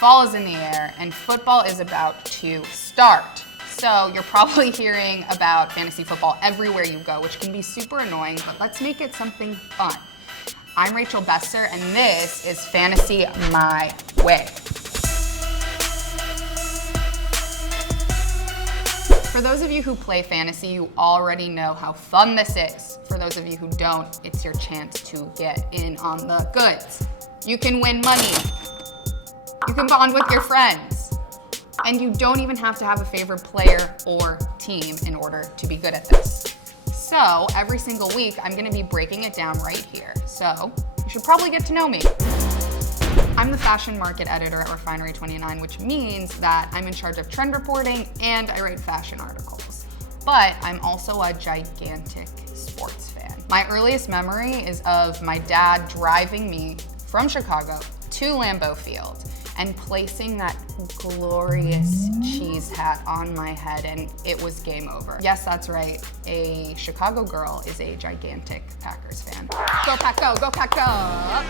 Fall is in the air and football is about to start. So you're probably hearing about fantasy football everywhere you go, which can be super annoying, but let's make it something fun. I'm Rachel Besser and this is Fantasy My Way. For those of you who play fantasy, you already know how fun this is. For those of you who don't, it's your chance to get in on the goods. You can win money. You can bond with your friends. And you don't even have to have a favorite player or team in order to be good at this. So every single week, I'm gonna be breaking it down right here. So you should probably get to know me. I'm the fashion market editor at Refinery29, which means that I'm in charge of trend reporting and I write fashion articles. But I'm also a gigantic sports fan. My earliest memory is of my dad driving me from Chicago to Lambeau Field and placing that glorious cheese hat on my head, and it was game over. Yes, that's right. A Chicago girl is a gigantic Packers fan. Go Pack Go, go Pack Go!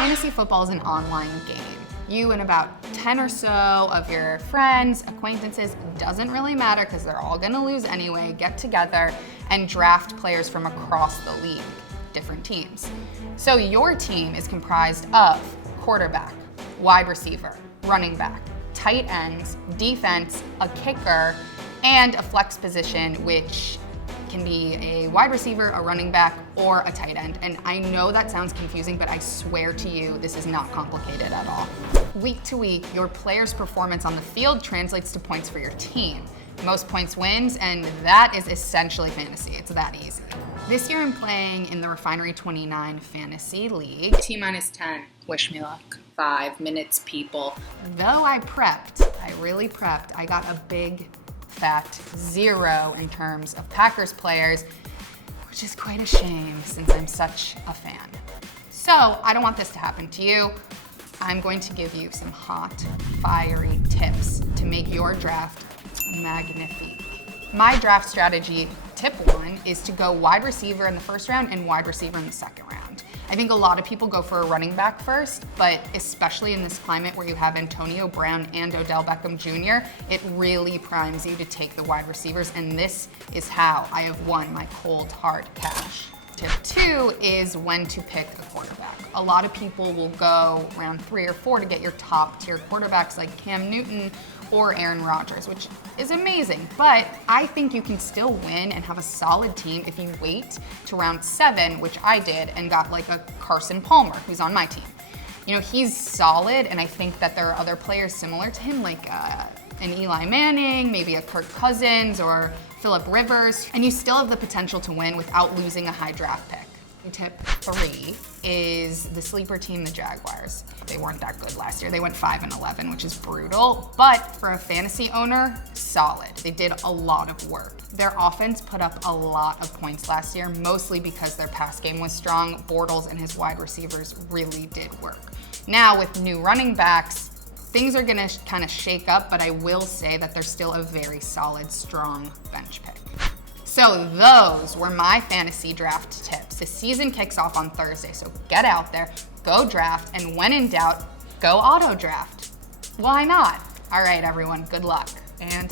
Fantasy football is an online game. You and about 10 or so of your friends, acquaintances, doesn't really matter because they're all gonna lose anyway, get together and draft players from across the league, different teams. So your team is comprised of quarterback, wide receiver, running back, tight ends, defense, a kicker, and a flex position, which can be a wide receiver, a running back, or a tight end. And I know that sounds confusing, but I swear to you, this is not complicated at all. Week to week, your player's performance on the field translates to points for your team. Most points wins, and that is essentially fantasy. It's that easy. This year I'm playing in the Refinery29 Fantasy League. T-10, wish me luck. 5 minutes, people. Though I really prepped, I got a big fat 0 in terms of Packers players, which is quite a shame since I'm such a fan. So I don't want this to happen to you. I'm going to give you some hot, fiery tips to make your draft magnifique. My draft strategy, tip 1, is to go wide receiver in the first round and wide receiver in the second round. I think a lot of people go for a running back first, but especially in this climate where you have Antonio Brown and Odell Beckham Jr., it really primes you to take the wide receivers, and this is how I have won my cold, hard cash. Tip 2 is when to pick a quarterback. A lot of people will go round 3 or 4 to get your top tier quarterbacks like Cam Newton or Aaron Rodgers, which is amazing. But I think you can still win and have a solid team if you wait to round 7, which I did, and got like a Carson Palmer, who's on my team. You know, he's solid, and I think that there are other players similar to him, like an Eli Manning, maybe a Kirk Cousins or Phillip Rivers, and you still have the potential to win without losing a high draft pick. Tip 3 is the sleeper team, the Jaguars. They weren't that good last year. They went 5-11, which is brutal, but for a fantasy owner, solid. They did a lot of work. Their offense put up a lot of points last year, mostly because their pass game was strong. Bortles and his wide receivers really did work. Now with new running backs, things are gonna kind of shake up, but I will say that they're still a very solid, strong bench pick. So those were my fantasy draft tips. The season kicks off on Thursday, so get out there, go draft, and when in doubt, go auto draft. Why not? All right, everyone, good luck. And